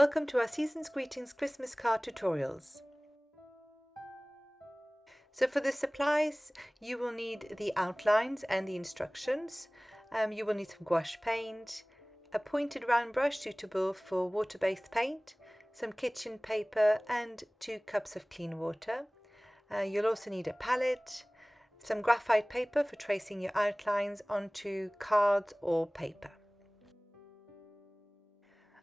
Welcome to our Season's Greetings Christmas card tutorials. So for the supplies, you will need the outlines and the instructions. You will need some gouache paint, a pointed round brush suitable for water-based paint, some kitchen paper and 2 cups of clean water. You'll also need a palette, some graphite paper for tracing your outlines onto cards or paper.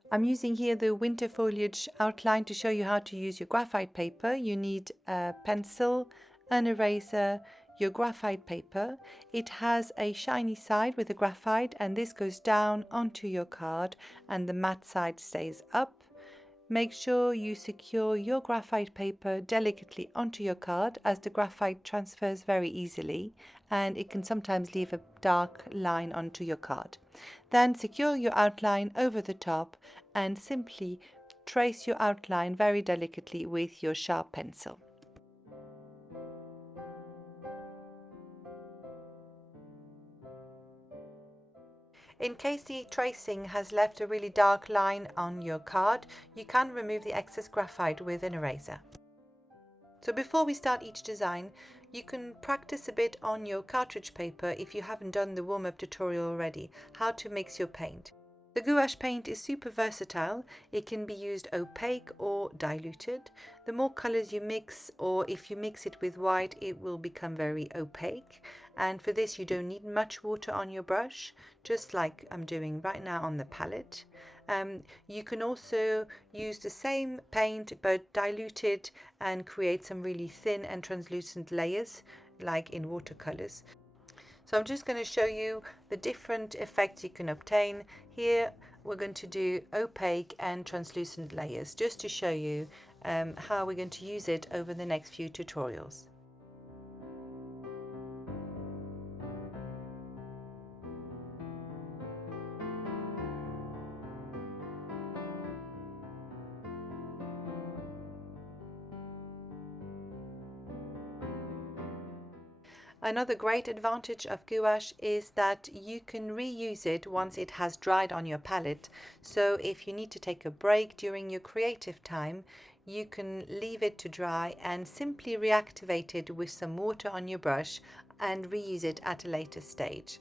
I'm using here the winter foliage outline to show you how to use your graphite paper. You need a pencil, an eraser, your graphite paper. It has a shiny side with the graphite and this goes down onto your card and the matte side stays up. Make sure you secure your graphite paper delicately onto your card as the graphite transfers very easily and it can sometimes leave a dark line onto your card. Then secure your outline over the top and simply trace your outline very delicately with your sharp pencil. In case the tracing has left a really dark line on your card, you can remove the excess graphite with an eraser. So before we start each design, you can practice a bit on your cartridge paper if you haven't done the warm-up tutorial already, how to mix your paint. The gouache paint is super versatile. It can be used opaque or diluted. The more colors you mix, or if you mix it with white, it will become very opaque. And for this you don't need much water on your brush, just like I'm doing right now on the palette. You can also use the same paint but diluted and create some really thin and translucent layers like in watercolors. So I'm just going to show you the different effects you can obtain. Here we're going to do opaque and translucent layers just to show you how we're going to use it over the next few tutorials. Another great advantage of gouache is that you can reuse it once it has dried on your palette. So if you need to take a break during your creative time, you can leave it to dry and simply reactivate it with some water on your brush and reuse it at a later stage.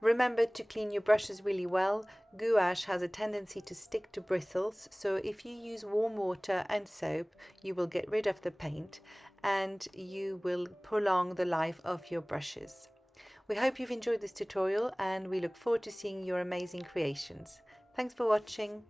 Remember to clean your brushes really well. Gouache has a tendency to stick to bristles, so if you use warm water and soap, you will get rid of the paint and you will prolong the life of your brushes. We hope you've enjoyed this tutorial and we look forward to seeing your amazing creations. Thanks for watching.